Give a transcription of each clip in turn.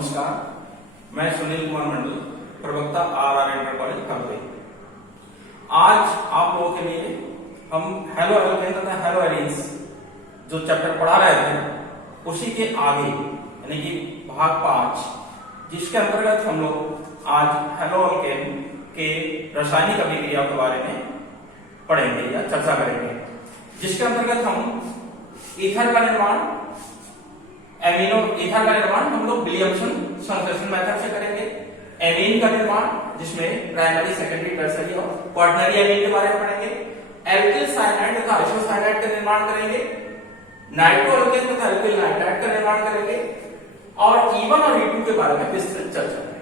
नमस्कार, मैं सुनील कुमार मंडल, प्रवक्ता आर इंटर कॉलेज खरगोई। आज आप लोगों के लिए हम हेलो एल्केन तथा हेलो एरीन्स जो चैप्टर पढ़ा रहे थे उसी के आगे यानी कि भाग 5, जिसके अंतर्गत हम लोग आज हेलो एल्केन के रासायनिक अभिक्रिया के बारे में पढ़ेंगे या चर्चा करेंगे, जिसके अंतर्गत हम ईथर का निर्माण, एमिनो ईथर का निर्माण हम लोग विलियमसन संश्लेषण मेथड से करेंगे। एमीन का निर्माण जिसमें प्राइमरी, सेकेंडरी, टर्सरी और क्वाटरनरी एमीन के बारे में पढ़ेंगे। एल्किल साइनाइड तथा आइसोसाइनाइड का निर्माण करेंगे। नाइट्रो एल्केन तथा एल्किल नाइट्राइड का निर्माण करेंगे और E1 और E2 के बारे में विस्तृत चर्चा करेंगे।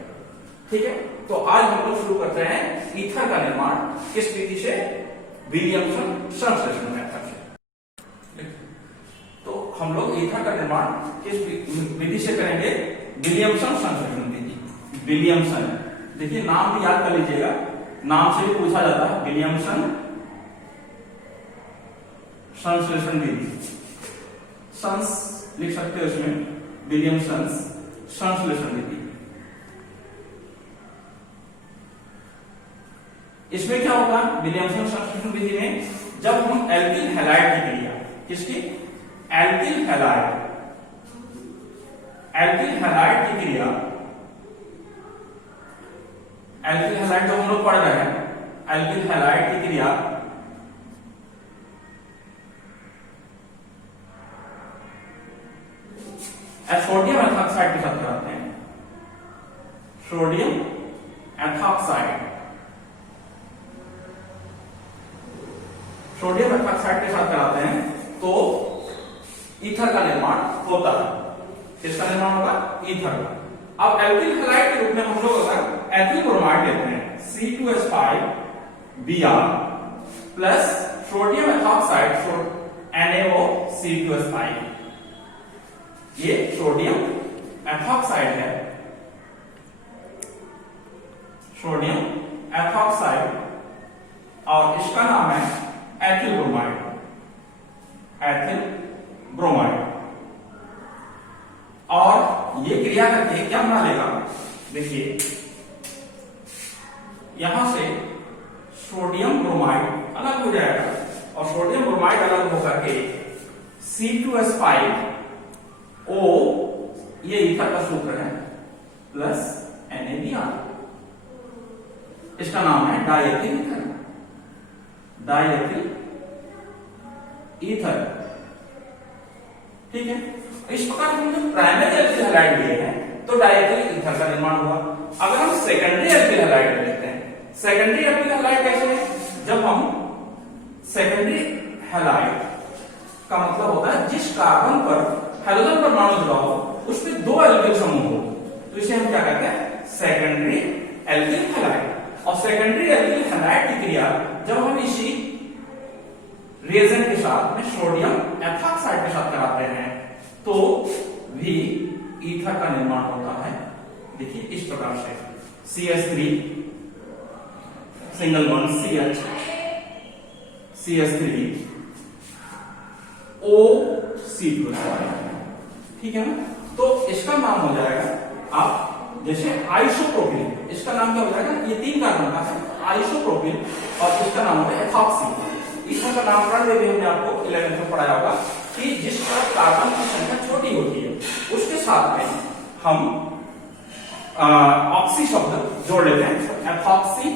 ठीक है, तो आज हम लोग शुरू करते हैं ईथर का निर्माण किस विधि से? विलियमसन संश्लेषण मेथड से। तो हम लोग ईथर का निर्माण किस विधि से करेंगे? विलियमसन संश्लेषण विधि। विलियमसन, देखिए नाम भी याद कर लीजिएगा, नाम से भी पूछा जाता है विलियमसन संश्लेषण विधि। संस लिख सकते हो इसमें, विलियमसन संश्लेषण विधि। इसमें क्या होगा विलियमसन संश्लेषण विधि में? जब हम एल्किल हैलाइड की क्रिया, किसकी? एल्किल हैलाइड की क्रिया, एल्किल हैलाइड जो हम लोग पढ़ रहे हैं, एल्किल हैलाइड की क्रिया सोडियम एथॉक्साइड के साथ कराते हैं। सोडियम एथॉक्साइड, सोडियम एथॉक्साइड के साथ कराते हैं तो ईथर का निर्माण होता है। किसका निर्माण होगा? ईथर का। अब एल्किल हैलाइड के रूप में हम लोग अगर एथिल ब्रोमाइड लेते हैं C2H5Br plus sodium ethoxide NaOC2H5, ये सोडियम एथॉक्साइड है, सोडियम एथॉक्साइड, और इसका नाम है एथिल ब्रोमाइड, एथिल ब्रोमाइड। और ये क्रिया करके क्या बना लेगा? देखिए यहां से सोडियम ब्रोमाइड अलग हो जाएगा और सोडियम ब्रोमाइड अलग होकर के C2H5O, ये ईथर का सूत्र है, प्लस NaBr, इसका नाम है डायथिल ईथर, डायथिल ईथर। ठीक है, इस प्रकार हम जो प्राइमरी एल्किल हैलाइड लिए हैं तो डायथिल ईथर का निर्माण हुआ। अगर हम सेकेंडरी एल्किल हैलाइड लेते हैं, सेकेंडरी एल्किल हैलाइड कैसे है? जब हम सेकेंडरी हैलाइड का मतलब होता है जिस कार्बन पर हाइड्रोजन परमाणु जुड़ा हो उसमें दो एल्किल समूह हो, तो इसे हम क्या कहते हैं? Secondary alkyl halide. और सेकेंडरी एल्किल हैलाइड की क्रिया जब हम इसी रिएजेंट के साथ में सोडियम एथॉक्साइड के साथ कराते हैं तो भी ईथर का निर्माण होता है। देखिए इस प्रकार से CH3 single bond CH, CH3 OC2H5। ठीक है ना? तो इसका नाम हो जाएगा आप जैसे आइसोप्रोपिल, इसका नाम क्या हो जाएगा? ये 3 कार्बन का है आइसोप्रोपिल और इसका नाम होगा एथॉक्सी। इसका नामकरण में भी हमने आपको 11th में पढ़ाया होगा कि जिस पर कार्बन की संख्या छोटी होती है उसके साथ में हम ऑक्सी शब्द जोड़ लेते हैं, एथॉक्सी,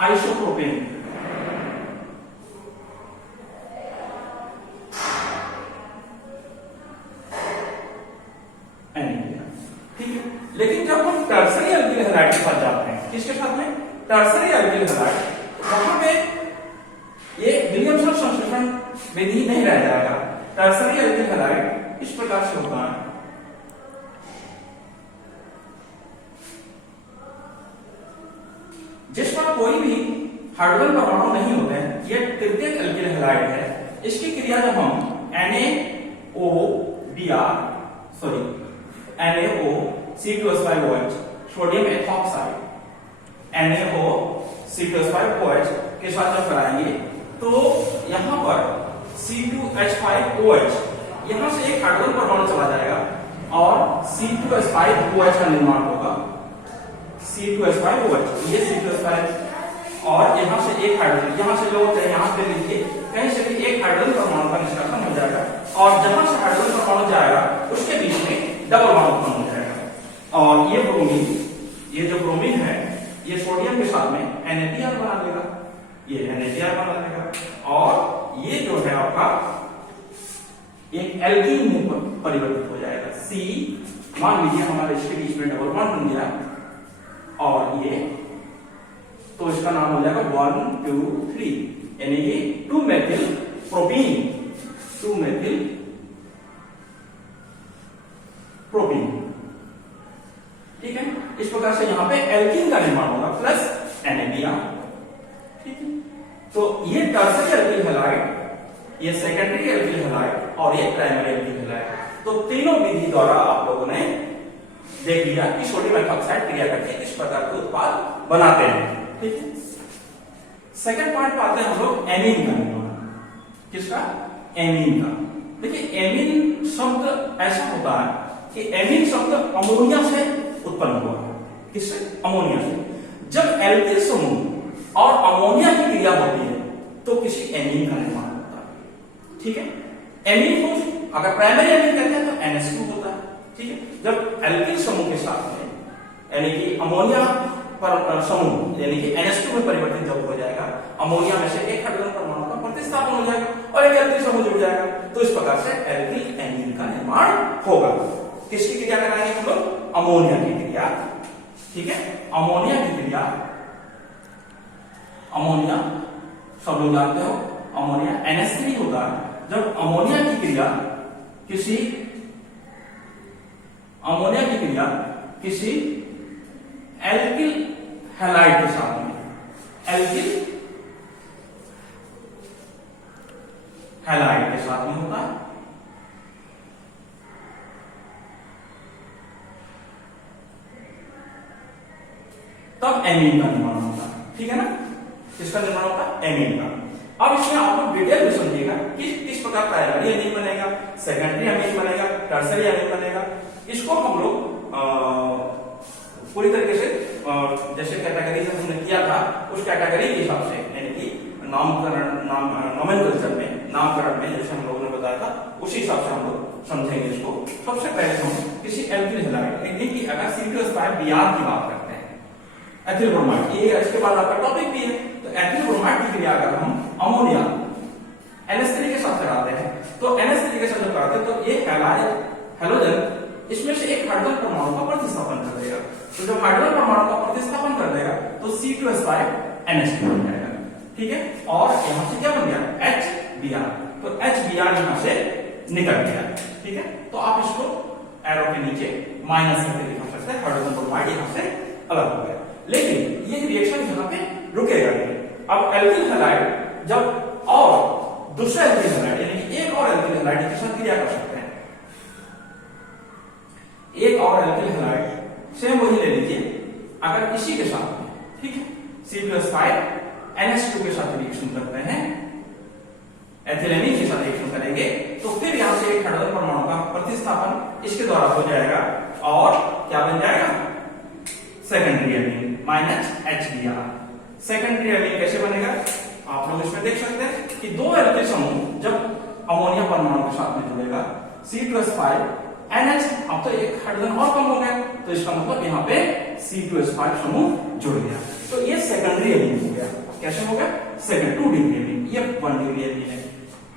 आइसोप्रोपेन, ठीक है। लेकिन जब हम टर्सरी एल्किल हैलाइड के साथ जाते हैं, किसके साथ में? टर्सरी एल्किल हैलाइड, वहां पे ये विलियमसन संश्लेषण विधि नहीं रह जाएगा। टर्सरी एल्किल हैलाइड इस प्रकार से होता है, जिस पर कोई भी हाइड्रोजन परमाणु नहीं होते हैं, ये तृतीयक एल्किल हैलाइड है। इसकी क्रिया जब हम NaOC2H5OH सोडियम एथॉक्साइड NaOC2H5OH के साथ जब कराएंगे तो यहां पर C2H5OH, यहां से एक हाइड्रोजन परमाणु चला जाएगा और C2H5OH का निर्माण होगा। C2H5OH, ये C2H5 और यहां से एक हाइड्रोजन, यहां से लो चाहे यहां पे लिखिए, कहीं से भी एक हाइड्रोजन परमाणु का निष्कर्षण हो जाएगा और जहां से हाइड्रोजन परमाणु जाएगा उसके बीच में डबल बॉन्ड उत्पन्न हो जाएगा और ये ब्रोमीन, ये जो ब्रोमीन है ये सोडियम के साथ में NaBr बना देगा, ये NaBr बना देगा और ये जो है आपका एक एल्कीन में परिवर्तित हो जाएगा। C, मान लीजिए हमारे इसके बीच में डबल बॉन्ड बन गया और ये, तो इसका नाम हो जाएगा 1 2 3, यानी कि 2 मेथिल प्रोपीन, 2 मेथिल प्रोपीन। ठीक है, इस प्रकार से यहां पे एल्कीन का निर्माण होगा प्लस NaBr। ठीक है, तो ये टर्सरी एल्किल हैलाइड, ये सेकेंडरी एल्किल हैलाइड और ये प्राइमरी एल्किल हैलाइड। तो तीनों विधि द्वारा आप लोगों ने देख लिया कि सोडियम हाइड्रोक्साइड क्रिया करके किस प्रकार के उत्पाद बनाते हैं। ठीक है, सेकंड पॉइंट पे आते हैं हम लोग एमीन का निर्माण। किसका? एमीन का। देखिए एमीन शब्द ऐसा होता है कि एमीन शब्द अमोनिया से उत्पन्न हुआ है। किससे? अमोनिया से। जब एल्किल समूह और अमोनिया की क्रिया होती है तो किसी एमीन का निर्माण होता है। ठीक है, एमीन को अगर प्राइमरी एमीन कहते हैं तो NH2 होता है। ठीक है, जब एल्किल समूह के साथ में यानी कि अमोनिया पर समूह यानी कि NH2 में परिवर्तित जब हो जाएगा, अमोनिया में से एक हाइड्रोजन परमाणु का प्रतिस्थापन हो जाएगा और एक एल्किल समूह जुड़ जाएगा, तो इस प्रकार से एल्किल एमीन का निर्माण होगा। किसकी क्रिया कराएंगे हम लोग? अमोनिया की क्रिया। ठीक है, अमोनिया की क्रिया, अमोनिया सब लोग जानते हो अमोनिया NH3 होता है। जब अमोनिया की क्रिया किसी एल्किल हैलाइड के साथ में, एल्किल हैलाइड के साथ में होता है, तब एमीन का निर्माण होता है। ठीक है ना, किसका निर्माण होता है? एमीन का। अब इसमें आप लोग डिटेल में समझिएगा कि किस प्रकार प्राइमरी एमीन बनेगा, सेकेंडरी एमीन बनेगा, टर्सरी एमीन बनेगा। इसको हम लोग पूरी तरीके से जैसे कैटेगरी से हमने किया था उस कैटेगरी के हिसाब से, यानी कि नोमेनक्लेचर में, नामकरण में जैसे हम लोगों ने बताया था उसी हिसाब से हम लोग समझेंगे इसको। सबसे पहले हम किसी एल्किल हैलाइड यानी कि अगर C2H5Br की बात करते हैं, एथिल ब्रोमाइड, ये इसके बाद आपका टॉपिक भी है, तो एथिल ब्रोमाइड की क्रिया अगर हम अमोनिया NH3 के साथ कराते हैं तो NH3 के साथ जब कराते हैं तो ये हैलोजन इसमें से एक हाइड्रोजन परमाणु का प्रतिस्थापन कर देगा। तो जब हाइड्रोजन परमाणु का प्रतिस्थापन कर देगा तो C2H5NH2 बन जाएगा। ठीक है, और यहां से क्या बन गया? HBr। तो HBr यहां से निकल गया। ठीक है, तो आप इसको एरो के नीचे माइनस करके लिख सकते हैं, हाइड्रोजन ब्रोमाइड यहां से अलग हो गया। लेकिन ये रिएक्शन यहां पे रुकेगा नहीं। अब एल्किल हैलाइड जब और दूसरा एल्किल हैलाइड यानी कि एक और एल्किल हैलाइड के साथ क्रिया कर सकते हैं, एक और एल्किल हैलाइड सेम वही ले लीजिए, अगर इसी के साथ में, ठीक है, C+5NH2 के साथ रिएक्शन करते हैं, एथिलेमीन के साथ रिएक्शन करेंगे तो फिर यहां से एक हाइड्रोजन परमाणु का प्रतिस्थापन इसके द्वारा हो जाएगा और क्या बन जाएगा? Secondary amine minus HBr। Secondary amine कैसे बनेगा? आप लोग इसमें देख सकते हैं कि दो एल्किल समूह जब अमोनिया परमाणु के साथ में जुड़ेगा C+5NH, अब तो एक हाइड्रोजन और कम हो गया, तो इसका मतलब यहाँ पे C2H5 समूह जुड़ गया, तो ये सेकेंडरी एमीन हो गया। कैसे हो गया? सेकेंड 2 डिग्री एमीन, ये 1 डिग्री एमीन है।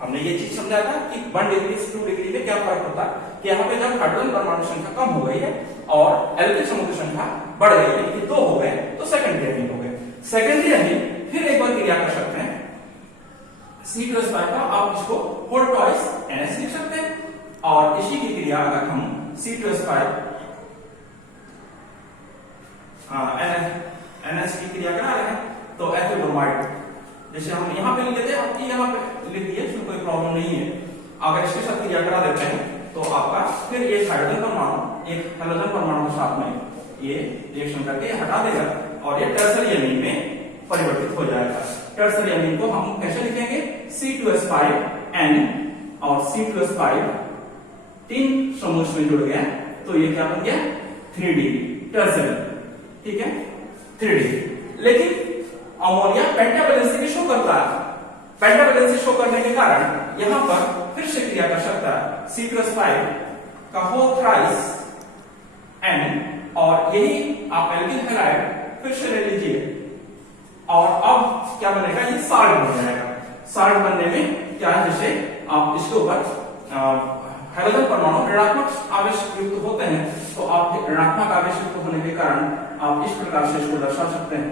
हमने ये चीज समझा था कि 1 डिग्री से 2 डिग्री में क्या फर्क होता है कि यहाँ पे जब हाइड्रोजन परमाणु संख्या कम हो गई है और एल्किल समूह की संख्या बढ़ गई है, यानी कि 2 हो गए, तो सेकेंडरी एमीन हो गए। सेकेंडरी एमीन फिर एक बार क्रिया कर सकते हैं C+5 का, आप इसको 4 टॉइस NH लिख सकते हैं और इसी की क्रिया अगर हम C2H5 NH की क्रिया करा रहे हैं तो एथिल ब्रोमाइड जैसे हम यहाँ पे लिख देते हैं, आपकी यहाँ पे लिख दिए, इसमें कोई प्रॉब्लम नहीं है। अगर इसके साथ क्रिया करा देते हैं तो आपका फिर एक हाइड्रोजन परमाणु एक हैलोजन परमाणु के साथ में ये रिएक्शन करके हटा देगा और ये टर्सरी एमीन में परिवर्तित हो जाएगा। टर्सरी एमीन को हम कैसे लिखेंगे? C2H5 N और C+5 तीन समूह में जुड़ गया, तो ये क्या बन गया 3D टर्सरी, ठीक है 3D। लेकिन अमोनिया पेंटावैलेंसी भी शो करता है, पेंटावैलेंसी शो करने के कारण यहां पर फिर से क्रिया कर सकता है C+5 का होल थ्राइस N, और यही आप एल्किल हैलाइड फिर से ले लीजिए, और अब क्या बनेगा, ये साल्ट बन जाएगा। साल्ट बनने में क्या है, जैसे आप इसके ऊपर हाइड्रोजन परमाणु ऋणात्मक आवेश युक्त होते हैं, तो आप ऋणात्मक आवेश युक्त होने के कारण आप इस प्रकार से इसको दर्शा सकते हैं।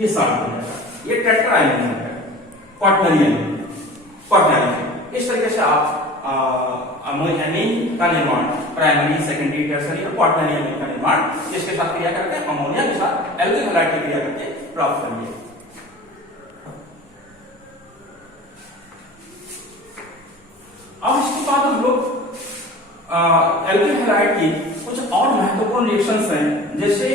ये साल्ट बन जाएगा, ये टेट्राआयन बन जाएगा, क्वाटरनरी। इस तरीके से आप अमीन का निर्माण प्राइमरी, सेकेंडरी, टर्सरी और क्वाटरनरी अमीन का निर्माण इसके साथ क्रिया करके अमोनिया के साथ एल्किल हैलाइड की क्रिया करके प्राप्त करेंगे। अब इसके बाद हम लोग एल्किल हैलाइड की कुछ और महत्वपूर्ण रिएक्शंस हैं, जैसे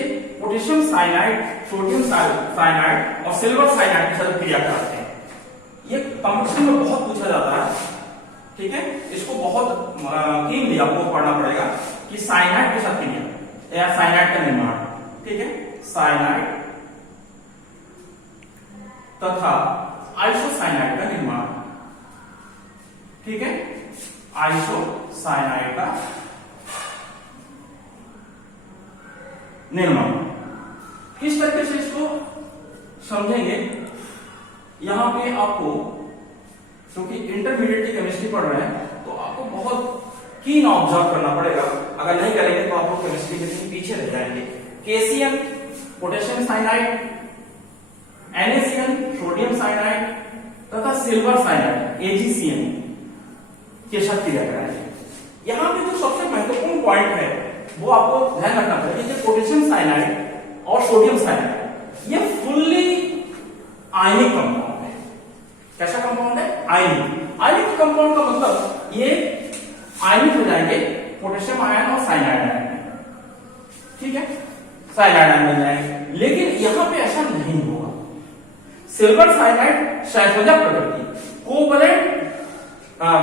पोटेशियम साइनाइड, सोडियम साइनाइड और सिल्वर साइनाइड के साथ क्रिया कराते हैं। ये कॉम्पिटिशन में बहुत पूछा जाता है, ठीक है, इसको बहुत कीमली आपको पढ़ना पड़ेगा कि साइनाइड के साथ क्रिया या साइनाइड का निर्माण, ठीक है, साइनाइड तथा आइसोसाइनाइड का निर्माण, ठीक है, आइसोसाइनाइड का निर्माण। किस तरीके से इसको समझेंगे, यहां पे आपको क्योंकि इंटरमीडिएट की केमिस्ट्री पढ़ रहे हैं तो आपको बहुत कीन ऑब्जर्व करना पड़ेगा, अगर नहीं करेंगे तो आप लोग केमिस्ट्री के पीछे रह जाएंगे। KCN potassium cyanide, NaCN sodium cyanide तथा सिल्वर साइनाइड AgCN के साथ क्रिया कराएंगे। यहां पे जो सबसे महत्वपूर्ण पॉइंट है वो आपको ध्यान रखना चाहिए कि पोटेशियम साइनाइड और सोडियम साइनाइड ये फुल्ली आयनिक कंपाउंड है। कैसा कंपाउंड है? आयनिक। आयनिक कंपाउंड का मतलब ये आयनिक हो जाएंगे पोटेशियम आयन और साइनाइड आयन, ठीक है, साइनाइड आयन बन जाएंगे। लेकिन यहां पे ऐसा नहीं होगा। सिल्वर साइनाइड सहसंयोजक प्रकृति कोवैलेंट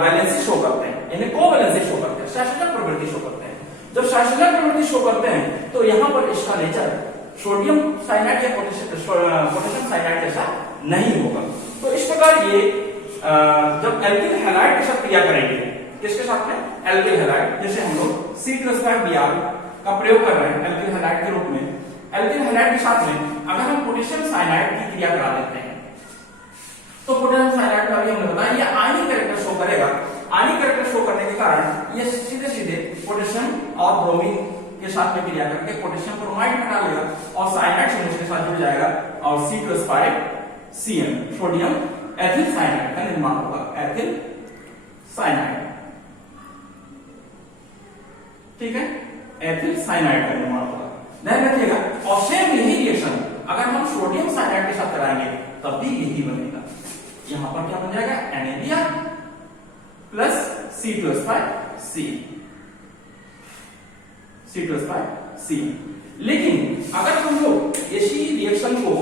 वैलेंसी शो करते हैं, यानी कोवैलेंसी शो करते हैं, सहसंयोजक प्रकृति शो करते हैं। जब सहसंयोजक प्रकृति शो करते हैं तो यहां पर इसका नेचर सोडियम साइनाइड या पोटेशियम साइनाइड जैसा नहीं होगा। तो इस प्रकार ये जब एल्किल हैलाइड के साथ क्रिया करेंगे, किसके साथ में? एल्किल हैलाइड, जैसे हम लोग C+5Br का प्रयोग कर रहे हैं एल्किल हैलाइड के रूप में। एल्किल हैलाइड के साथ में अगर हम पोटेशियम साइनाइड की क्रिया करा देते हैं तो पोटेशियम साइनाइड का भी हमने बताया ये आयनिक कैरेक्टर शो करेगा। आयनिक कैरेक्टर शो करने के कारण ये सीधे सीधे पोटेशियम और ब्रोमीन के साथ में क्रिया करके पोटेशियम ब्रोमाइड हटा लेगा और साइनाइड समूह के साथ जुड़ जाएगा और C+5Cn सोडियम एथिल साइनाइड का निर्माण होगा। एथिल साइनाइड, ठीक है, एथिल साइनाइड का निर्माण होगा, ध्यान रखिएगा। और सेम यही रिएक्शन अगर हम सोडियम साइनाइड के साथ कराएंगे तब भी यही बनेगा। यहां पर क्या बन जाएगा? NaBr plus C+5C, C+5C। लेकिन अगर हम लोग इसी रिएक्शन को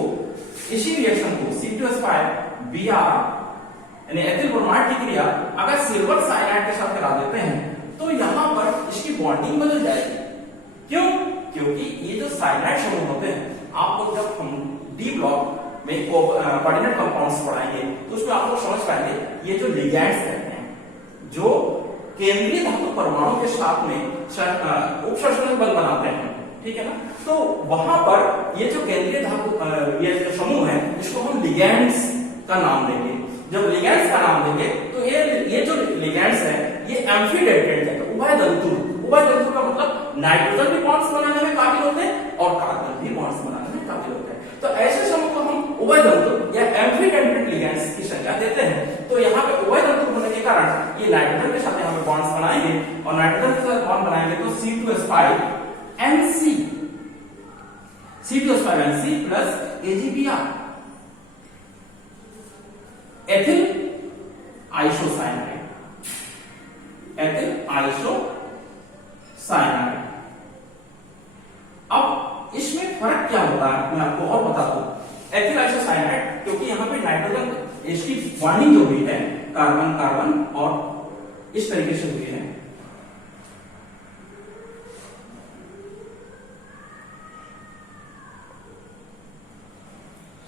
C+5Br यानी एथिल ब्रोमाइड की क्रिया अगर सिल्वर साइनाइड के साथ करा देते हैं तो यहां पर इसकी बॉन्डिंग बदल जाएगी। क्यों? क्योंकि ये जो साइनाइड समूह होते हैं, आप लोग जब हम डी ब्लॉक में कोऑर्डिनेट कंपाउंड्स पढ़ाएंगे तो उसमें आप लोग समझ पाएंगे ये जो लिगैंड्स रहते हैं, जो केंद्रीय धातु परमाणु के साथ में उपसर्जन बल बनाते हैं, ठीक है ना, तो वहां पर ये जो केंद्रीय धातु ये जो समूह है इसको हम लिगैंड्स का नाम देंगे। जब लिगैंड्स का नाम देंगे तो ये जो लिगैंड्स है ये एम्फीडेटेड है, उभय तंतु का मतलब नाइट्रोजन भी बॉन्ड्स बनाने में काबिल होते हैं और कार्बन भी बॉन्ड्स बनाने में काबिल होते हैं। तो ऐसे समूह को हम उभय तंतु या एम्फीडेटेड लिगैंड्स की संज्ञा देते हैं। तो यहाँ पे उभय तंतु होने के कारण ये नाइट्रोजन के साथ यहाँ पे बॉन्ड्स बनाएंगे और नाइट्रोजन के साथ बॉन्ड बनाएंगे तो C+5NC plus AgBr ethyl isocyanide इसकी बॉन्डिंग जो हुई है कार्बन कार्बन और इस तरीके से हुई है,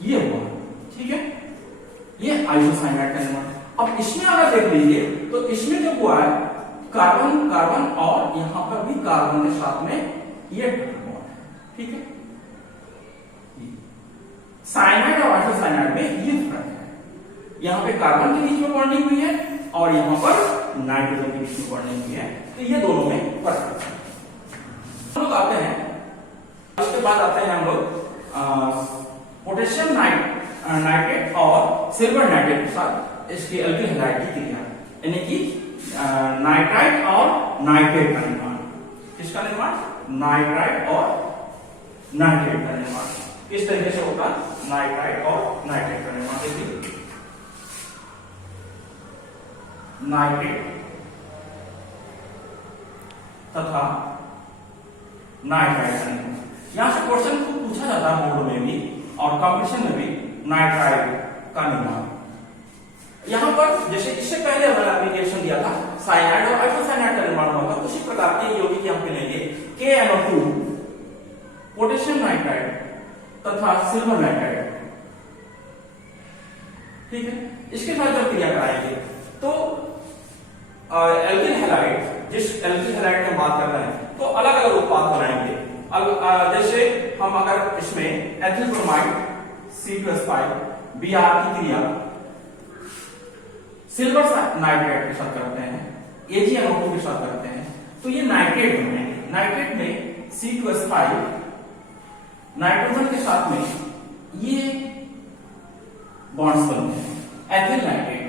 ये हुआ, ठीक है, ये आइसोसाइनाइड का निर्माण। अब इसमें अगर देख लीजिए तो इसमें जो हुआ है कार्बन कार्बन और यहां पर भी कार्बन के साथ में ये डबल बॉन्ड है, ठीक है। साइनाइड और आइसोसाइनाइड में ये फर्क है, यहां पे कार्बन के बीच में बॉन्डिंग हुई है और यहां पर नाइट्रोजन के बीच में बॉन्डिंग हुई है, तो ये दोनों में फर्क है। हम लोग आते हैं, उसके बाद आते हैं हम लोग पोटेशियम नाइट्रेट और सिल्वर नाइट्रेट के साथ इसकी अल्किल हैलाइड की क्रिया, यानी कि नाइट्राइट और नाइट्रेट का निर्माण। किसका निर्माण? नाइट्राइट और नाइट्रेट का निर्माण। किस तरीके से होगा नाइट्राइट और नाइट्रेट का निर्माण? देखिए नाइट्रेट तथा नाइट्राइट का निर्माण। यहां से क्वेश्चन को पूछा जाता है बोर्ड में भी और कॉम्पिटिशन में भी, नाइट्राइट का निर्माण। यहां पर जैसे इससे पहले हमने एप्लीकेशन दिया था साइनाइड और आइसोसाइनाइड का निर्माण हुआ था, उसी प्रकार के यौगिक हम लेंगे KNO2 पोटेशियम नाइट्राइड तथा सिल्वर नाइट्राइड, ठीक है। इसके साथ जब क्रिया कराएंगे तो एल्किल हैलाइड, जिस एल्किल हैलाइड की बात कर रहे हैं, तो अलग अलग उत्पाद बनाएंगे। जैसे हम अगर इसमें एथिल ब्रोमाइड C2H5 Br की क्रिया सिल्वर नाइट्रेट के साथ करते हैं, AgNO2 के साथ करते हैं, तो ये नाइट्रेट बनेंगे। नाइट्रेट में C2H5 नाइट्रोजन के साथ में ये बॉन्ड्स बनते हैं, ethyl nitrate,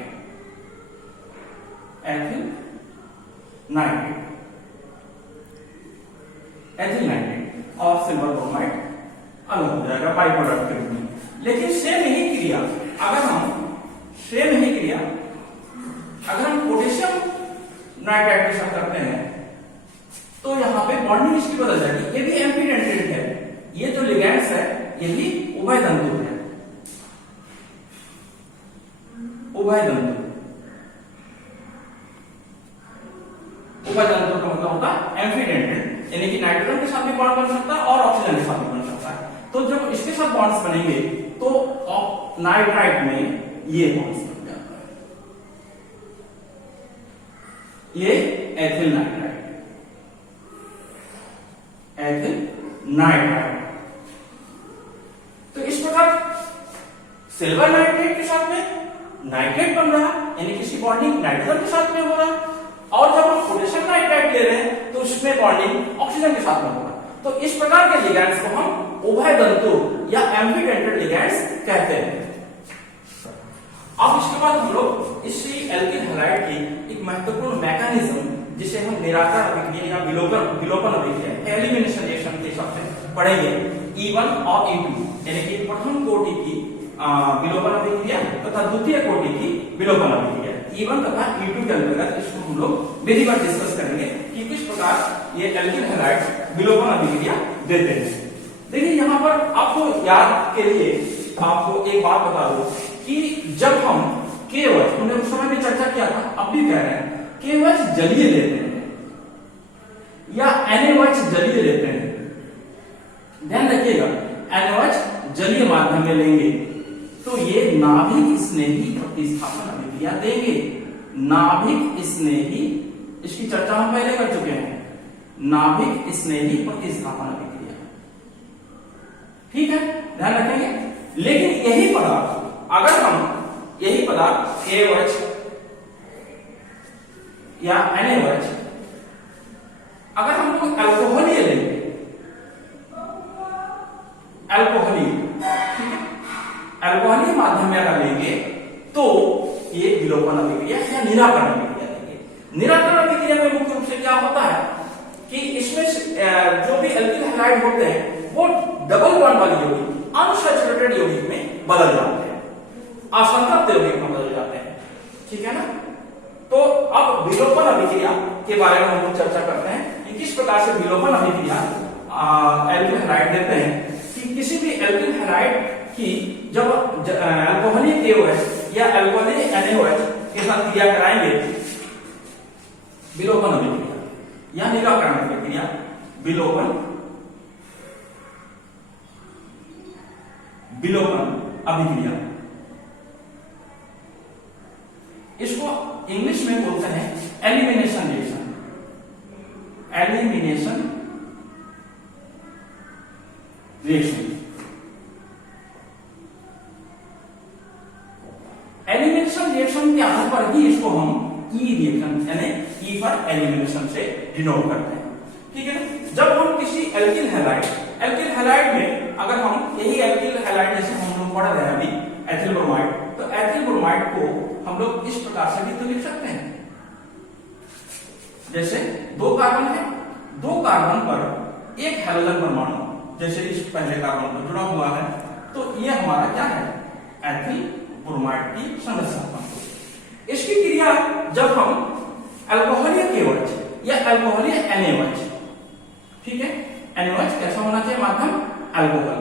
ethyl nitrate, ethyl nitrate और सिल्वर ब्रोमाइड अलग हो जाएगा बाई प्रोडक्ट के रूप में। लेकिन सेम यही क्रिया अगर हम पोटेशियम नाइट्राइड के साथ करते हैं तो यहां पे बॉन्डिंग इसकी बदल जाएगी। ये भी एम्फीडेंटेट है, ये जो लिगैंड्स है ये भी उभयदंतु है, उभयदंतु का मतलब होता है एम्फीडेंटेट, यानी कि नाइट्रोजन के साथ भी बॉन्ड बन सकता है और ऑक्सीजन के साथ भी बन सकता है। तो जब इसके साथ बॉन्ड्स बनेंगे तो नाइट्राइट में ये बॉन्ड्स बन जाता है, ये एथिल नाइट्राइट, एथिल नाइट्राइट। तो इस प्रकार सिल्वर नाइट्रेट के साथ में नाइट्रेट बन रहा है, यानी किसी बॉन्डिंग नाइट्रोजन के साथ में हो रहा है, और जब हम पोटेशियम नाइट्राइट ले रहे हैं तो उसमें बॉन्डिंग ऑक्सीजन के साथ में होगा। तो इस प्रकार के लिगैंड्स को हम उभयदंतु या एम्फीडेंटेड लिगैंड्स कहते हैं। अब इसके बाद हम लोग इसी एल्किल हैलाइड की एक महत्वपूर्ण मैकेनिज्म, जिसे हम निराकरण अभिक्रिया या विलोपन अभिक्रिया, एलिमिनेशन रिएक्शन के हिसाब से पढ़ेंगे, E1 और E2, यानी कि प्रथम कोटि की विलोपन अभिक्रिया तथा द्वितीय कोटि की विलोपन अभिक्रिया, E1 तथा E2 के अंतर्गत इसको हम लोग विधिवत डिस्कस करेंगे कि किस प्रकार ये एल्किल हैलाइड विलोपन अभिक्रिया देते हैं। देखिए यहां पर आपको याद के लिए आपको एक बात बता दूं कि जब हम KOH, हमने उस समय भी चर्चा किया था, अब भी कह रहे हैं, KOH जलीय लेते हैं या NaOH जलीय लेते हैं, ध्यान रखिएगा, NaOH जलीय माध्यम में लेंगे तो ये नाभिक स्नेही प्रतिस्थापन अभिक्रिया देंगे। नाभिक स्नेही, इसकी चर्चा हम पहले कर चुके हैं, नाभिक स्नेही प्रतिस्थापन अभिक्रिया, ठीक है, ध्यान रखेंगे। लेकिन यही पदार्थ अगर हम यही पदार्थ KOH या NaOH अगर हम लोग अल्कोहलीय लेंगे, अल्कोहलीय, ठीक है, अल्कोहलीय माध्यम में अगर लेंगे तो ये विलोपन अभिक्रिया या निराकरण अभिक्रिया देंगे। निराकरण अभिक्रिया में मुख्य रूप से क्या होता है कि इसमें जो भी एल्किल हैलाइड होते हैं वो डबल बॉन्ड वाले यौगिक अनसैचुरेटेड यौगिक में बदल जाते हैं, असंतृप्त यौगिक में बदल जाते हैं, ठीक है ना। तो अब विलोपन अभिक्रिया के बारे में हम लोग चर्चा करते हैं कि किस प्रकार से विलोपन अभिक्रिया एल्किल हैलाइड देते हैं कि किसी भी एल्किल हैलाइड की जब अल्कोहलीय KOH या अल्कोहल NaOH के साथ क्रिया कराएंगे विलोपन अभिक्रिया या निराकरण अभिक्रिया, विलोपन अभिक्रिया। इसको इंग्लिश में बोलते हैं elimination reaction. Elimination reaction, elimination reaction के आधार पर ही इसको हम ई रिएक्शन यानी ई फॉर एलिमिनेशन से डिनोट करते हैं। ठीक है, जब हम किसी एल्किल हैलाइड में अगर हम यही एल्किल हैलाइड जैसे हम लोग पढ़ रहे हैं अभी एथिल ब्रोमाइड, तो एथिल ब्रोमाइड को हम लोग इस प्रकार से भी तो लिख सकते हैं, जैसे 2 कार्बन है, 2 कार्बन पर एक हैलोजन परमाणु जैसे इस पहले कार्बन पर जुड़ा हुआ है, तो ये हमारा क्या है, एथिल ब्रोमाइड की संरचना। इसकी क्रिया जब हम अल्कोहलीय KOH या अल्कोहलीय NaOH, ठीक है, NaOH कैसा होना चाहिए माध्यम, अल्कोहल।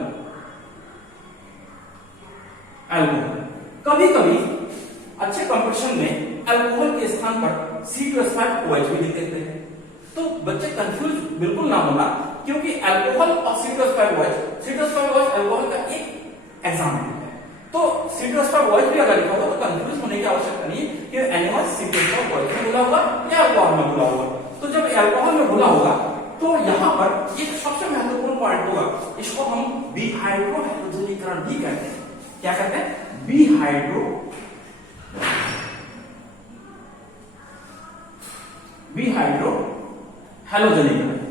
कभी कभी अच्छे कंपटीशन में अल्कोहल के स्थान पर C2H5OH भी लिख देते हैं, तो बच्चे कंफ्यूज बिल्कुल ना होना, क्योंकि अल्कोहल और C2H5OH अल्कोहल का एक एग्जाम्पल है, तो C2H5OH भी अगर लिखा होगा तो कंफ्यूज होने की आवश्यकता नहीं है कि NaOH C2H5OH में घुला होगा या अल्कोहल में घुला होगा। तो जब अल्कोहल में घुला होगा तो यहाँ पर एक सबसे महत्वपूर्ण पॉइंट होगा, इसको हम बिहाइड्रोहैलोजनीकरण भी कहते हैं। क्या कहते हैं, बिहाइड्रोहैलोजनीकरण।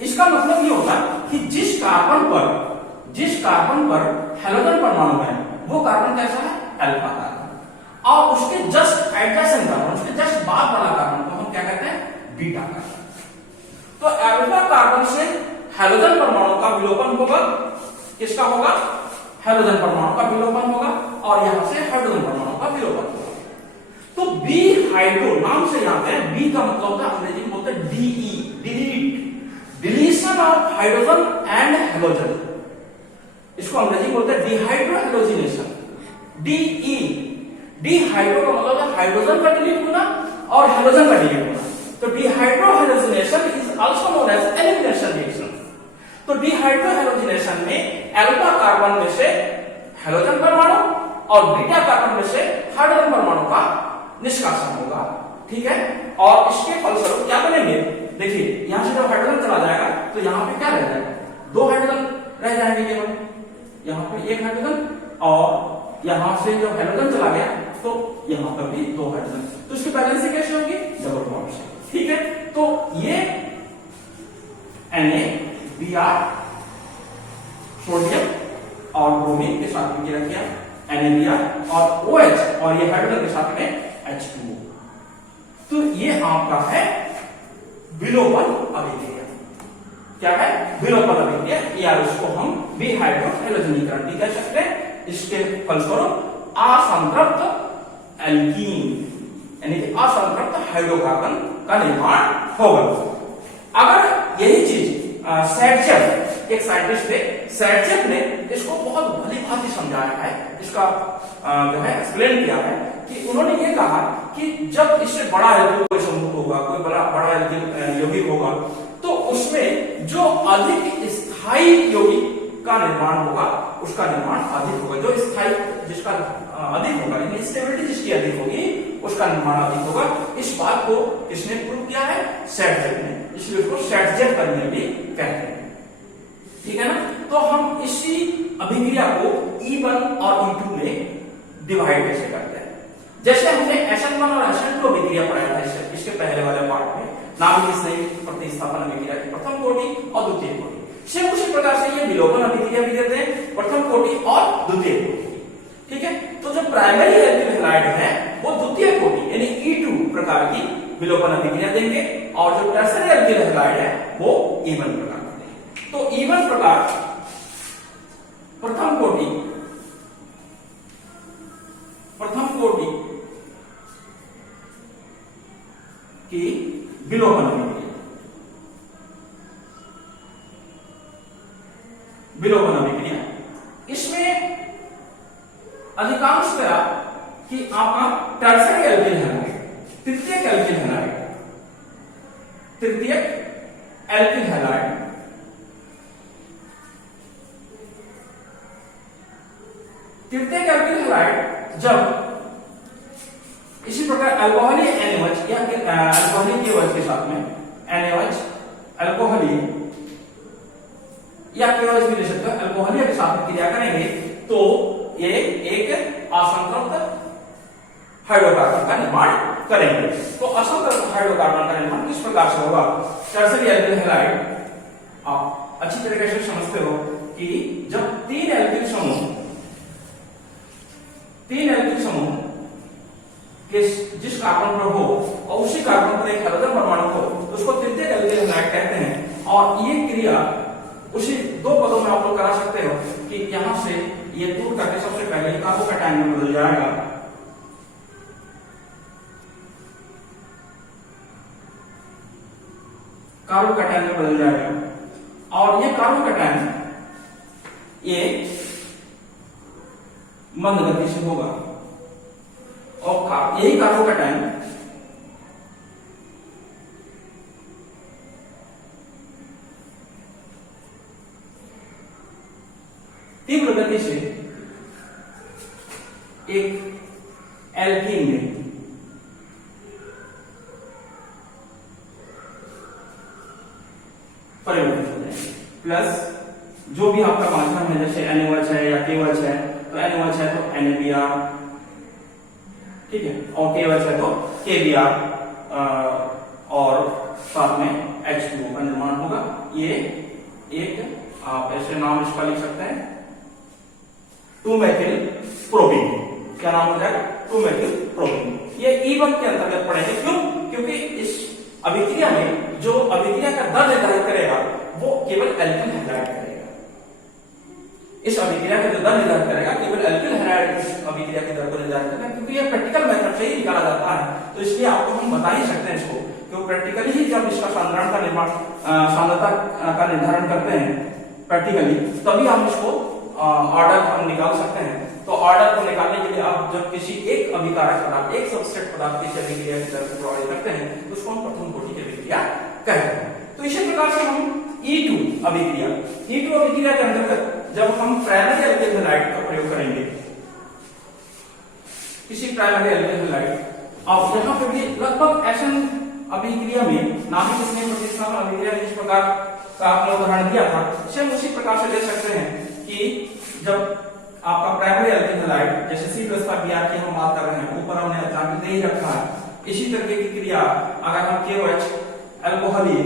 इसका मतलब ये होता कि जिस कार्बन पर हैलोजन परमाणु है वो कार्बन कैसा है, अल्फा कार्बन, और उसके जस्ट एडजेसेंट कार्बन, उसके जस्ट बाद वाला कार्बन को हम क्या कहते हैं, बीटा कार्बन। तो अल्फा कार्बन से हैलोजन परमाणु का विलोपन होगा, किसका होगा, हैलोजन परमाणु का विलोपन होगा, और यहां से हाइड्रोजन परमाणु का विलोपन होगा। तो बी हाइड्रो नाम से यहाँ पे बी का मतलब होता है, अंग्रेजी में बोलते हैं delete, deletion of hydrogen and halogen, इसको अंग्रेजी में बोलते हैं डिहाइड्रोहैलोजिनेशन। डिहाइड्रो का मतलब है हाइड्रोजन का डिलीट होना और हैलोजन का डिलीट होना, तो dehydrohalogenation is also known as elimination reaction. तो डिहाइड्रोहैलोजिनेशन में अल्फा कार्बन में से हैलोजन परमाणु और बीटा कार्बन में से हाइड्रोजन परमाणु का निष्कासन होगा, ठीक है, और इसके फलस्वरूप क्या बनेंगे, देखिए यहां से जब हाइड्रोजन चला जाएगा तो यहां पे क्या रह जाएगा, 2 हाइड्रोजन रह जाएंगे केवल, यहां पे 1 हाइड्रोजन, और यहां से जब हाइड्रोजन चला गया तो यहां पर भी 2 हाइड्रोजन, तो इसकी बैलेंसिंग कैसे होगी, डबल बॉन्ड से, ठीक है। तो ये NaBr सोडियम और ब्रोमीन के साथ में किया NaBr और OH और ये हाइड्रोजन के साथ में H2O, तो ये आपका है विलोपन अभिक्रिया। क्या है, विलोपन अभिक्रिया, या उसको हम बिहाइड्रोहैलोजनीकरण भी कह सकते हैं। इसके फलस्वरूप असंतृप्त एल्कीन यानी कि असंतृप्त हाइड्रोकार्बन का निर्माण होगा। अगर यही चीज सैडजेफ, एक साइंटिस्ट थे, सैडजेफ ने इसको बहुत भली भांति समझाया है, इसका जो है एक्सप्लेन किया है कि उन्होंने ये कहा कि जब इससे बड़ा कोई समूह होगा, कोई बड़ा यौगिक होगा, तो उसमें जो अधिक स्थायी यौगिक का निर्माण होगा उसका निर्माण अधिक होगा, जो स्थायी जिसका अधिक होगा, यानी स्टेबिलिटी जिसकी अधिक होगी उसका निर्माण अधिक होगा। इस बात को किसने प्रूव किया है, सैडजेफ ने, इसलिए उसको सैडजेफ का नियम भी कहते हैं, ठीक है ना। तो हम इसी अभिक्रिया को E1 और E2 में डिवाइड कैसे करते हैं, जैसे हमने SN1 और SN2 अभिक्रिया पढ़ाया था इसके पहले वाले पार्ट में, नाभिक स्नेही प्रतिस्थापन अभिक्रिया की प्रथम कोटि और द्वितीय कोटि, सेम उसी प्रकार से ये विलोपन अभिक्रिया भी देते हैं, प्रथम कोटि और द्वितीय कोटि, ठीक है। तो जो प्राइमरी एल्किल हैलाइड है वो द्वितीय कोटि यानी E2 प्रकार की विलोपन अभिक्रिया देंगे, और जो टर्सरी एल्किल हैलाइड है वो E1 प्रकार का देंगे। तो E1 प्रकार प्रथम कोटि की विलोपन अभिक्रिया, अधिकांशतया कि आपका टर्सरी एल्किल हैलाइड, तृतीयक एल्किल हैलाइड, तृतीयक एल्किल हैलाइड तृतीयक एल्किल हैलाइड जब इसी प्रकार अल्कोहलीय NaOH या अल्कोहलीय KOH के साथ में NaOH अल्कोहलीय या KOH भी ले सकते हो, अल्कोहलीय के साथ में क्रिया करेंगे तो ये एक असंतृप्त हाइड्रोकार्बन का निर्माण करेंगे। तो असंतृप्त हाइड्रोकार्बन का निर्माण किस प्रकार से होगा? टर्सरी एल्किल हैलाइड आप अच्छी तरीके से समझते हो कि जब तीन एल्किल समूह के जिस कार्बन पर हो और उसी कार्बन पर एक हाइड्रोजन परमाणु हो तो उसको तृतीयक एल्किल हैलाइड कहते हैं। और ये क्रिया उसी दो पदों में आप लोग करा सकते हो कि यहां से ये टूट करके सबसे पहले कार्बोकैटायन में बदल जाएगा, कार्बोकैटायन में बदल जाएगा और ये कार्बोकैटायन ये मंद गति से होगा और यही कार्बोकैटायन तीव्र गति से एक एल्कीन में परिवर्तित हो जाएंगे। प्लस जो भी आपका माध्यम है जैसे NaOH है या KOH है तो NaOH है तो NaBr, ठीक है, और KOH है तो KBr और साथ में H2O का निर्माण होगा। ये एक आप ऐसे नाम इसका लिख सकते हैं 2-मेथिल प्रोपीन। क्या नाम हो जाएगा? 2-मेथिल प्रोपीन। ये E1 के अंतर्गत पड़ेंगे। क्यों? क्योंकि इस अभिक्रिया में जो अभिक्रिया का दर निर्धारित करेगा वो केवल एल्किल हैलाइड करेगा। इस अभिक्रिया का जो दर निर्धारित करेगा केवल एल्किल हैलाइड इस अभिक्रिया की दर को निर्धारित करेगा, क्योंकि ये प्रैक्टिकल मेथड से ही निकाला जाता है। तो इसलिए आपको हम बता ही सकते हैं इसको, क्योंकि प्रैक्टिकली ही जब इसका सांद्रण का निर्माण सांद्रता का निर्धारण करते हैं प्रैक्टिकली, तभी हम इसको ऑर्डर हम निकाल सकते हैं। तो ऑर्डर को निकालने के लिए आप जब किसी एक अभिकारक पदार्थ, एक सबस्ट्रेट पदार्थ की अभिक्रिया की दर को प्रभावित करते हैं तो उसको हम प्रथम कोटि की अभिक्रिया कहते हैं। तो इसी प्रकार से हम E2 अभिक्रिया के अंतर्गत जब हम प्राइमरी एल्किल हैलाइड का प्रयोग करेंगे, किसी प्राइमरी एल्किल हैलाइड, और यहाँ पे भी लगभग ऐसा अभिक्रिया में नाभिक स्नेह प्रतिस्थापन अभिक्रिया जिस प्रकार का आपने उदाहरण दिया था, सेम उसी प्रकार से ले सकते हैं कि जब आपका प्राइमरी एल्किल हैलाइड जैसे C+ का Br की हम बात कर रहे हैं, ऊपर हमने एग्जांपल दे ही रखा है। इसी तरीके की क्रिया अगर हम KOH अल्कोहलीय,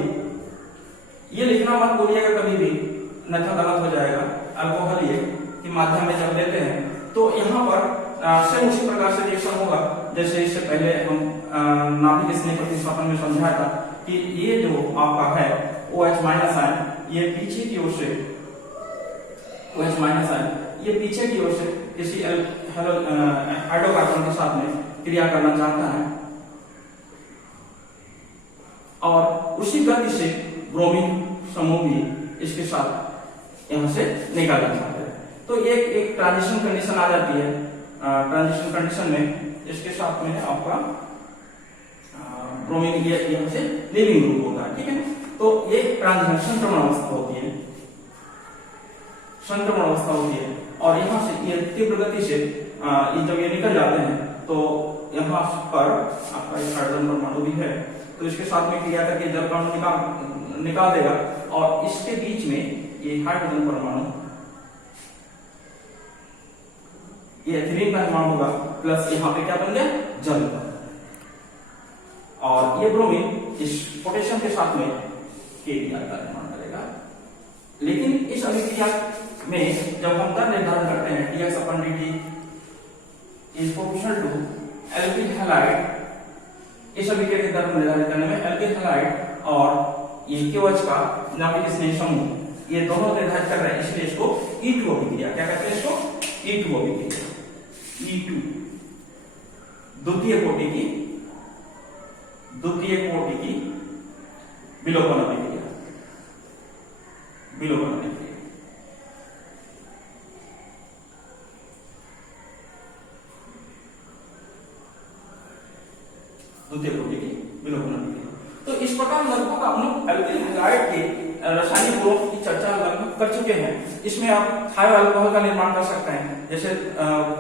ये लिखना मत भूलिएगा कभी भी, अन्यथा गलत हो जाएगा। अल्कोहलीय के माध्यम में जब लेते हैं तो यहाँ पर सेम उसी प्रकार से रिएक्शन होगा जैसे इससे पहले हम नाभिक स्नेह प्रतिस्थापन में समझाया था कि ये जो आपका है OH- आयन ये पीछे की ओर से OH- आयन ये पीछे की ओर से किसी हाइड्रोकार्बन के साथ में क्रिया करना चाहता है और उसी गति से ब्रोमीन समूह भी इसके साथ यहां से निकालना चाहते हैं। तो एक ट्रांजिशन कंडीशन आ जाती है। ट्रांजिशन कंडीशन में इसके साथ में आपका ब्रोमीन यहां से लीविंग ग्रुप होता है, ठीक है। तो ये ट्रांजिशन संक्रमण अवस्था होती है, और यहाँ से ये तीव्र गति से जब ये निकल जाते हैं तो यहाँ पर आपका एक हाइड्रोजन परमाणु भी है, तो इसके साथ में क्रिया करके जल परमाणु निकाल देगा और इसके बीच में ये हाइड्रोजन परमाणु ये एथिलीन का निर्माण होगा, प्लस यहाँ पे क्या बन गया? जल। और ये ब्रोमीन इस पोटेशियम के साथ में KBr का निर्माण करेगा। लेकिन इस अभिक्रिया में जब हम दर निर्धारण करते हैं dx/dt is proportional to alkyl halide, इस अभिक्रिया के दर निर्धारित करने में एल्किल हैलाइड और ये KOH का नाभिक स्नेह समूह ये दोनों निर्धारित कर रहे हैं, इसलिए इसको E2 अभिक्रिया क्या कहते हैं? इसको E2 अभिक्रिया, E2 द्वितीय कोटि की विलोपन अभिक्रिया। द्वितीय कोटि की विलोपन अभिक्रिया। तो इस प्रकार लगभग हम लोग एल्किल हैलाइड के रासायनिक गुणों की चर्चा लगभग कर चुके हैं। इसमें आप थायो अल्कोहल का निर्माण कर सकते हैं। जैसे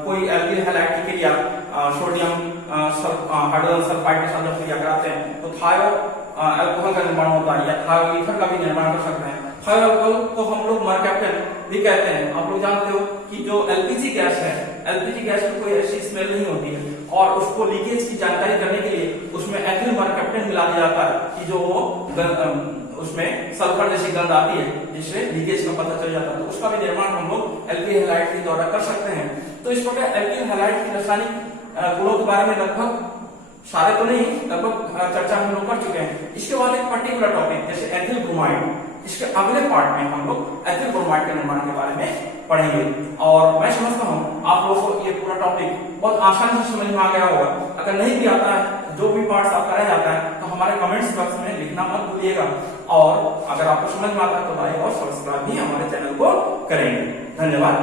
कोई एल्किल हैलाइड की क्रिया सोडियम हाइड्रोजन सल्फाइड के साथ जब क्रिया कराते हैं तो थायो अल्कोहल का निर्माण होता है, या थायो ईथर का भी निर्माण कर सकते हैं। थायो अल्कोहल को हम लोग मरकैप्टन भी कहते हैं। आप लोग जानते हो कि जो एलपीजी गैस है, एलपीजी गैस में कोई ऐसी स्मेल नहीं होती है, और उसको लीकेज की जानकारी करने के लिए उसमें एथिल मरकैप्टन मिला दिया जाता है कि जो वो उसमें सल्फर जैसी गंध आती है, जिससे लीकेज का पता चल जाता है। तो उसका भी निर्माण हम लोग एल्किल हैलाइड के द्वारा कर सकते हैं। तो इस प्रकार एल्किल हैलाइड की रासायनिक गुणों के बारे में लगभग सारे तो नहीं, लगभग चर्चा हम लोग कर चुके हैं। इसके बाद एक पर्टिकुलर टॉपिक जैसे एथिल ब्रोमाइड, इसके अगले पार्ट में हम लोग एथिल ब्रोमाइड के निर्माण के बारे में पढ़ेंगे। और मैं समझता हूँ आप लोगों को ये पूरा टॉपिक बहुत आसानी से समझ में आ गया होगा। अगर नहीं भी आता है, जो भी पार्ट्स आपका रह जाता है, तो हमारे कमेंट्स बॉक्स में लिखना मत भूलिएगा। और अगर आपको समझ में आता है तो लाइक और सब्सक्राइब भी हमारे चैनल को करेंगे। धन्यवाद।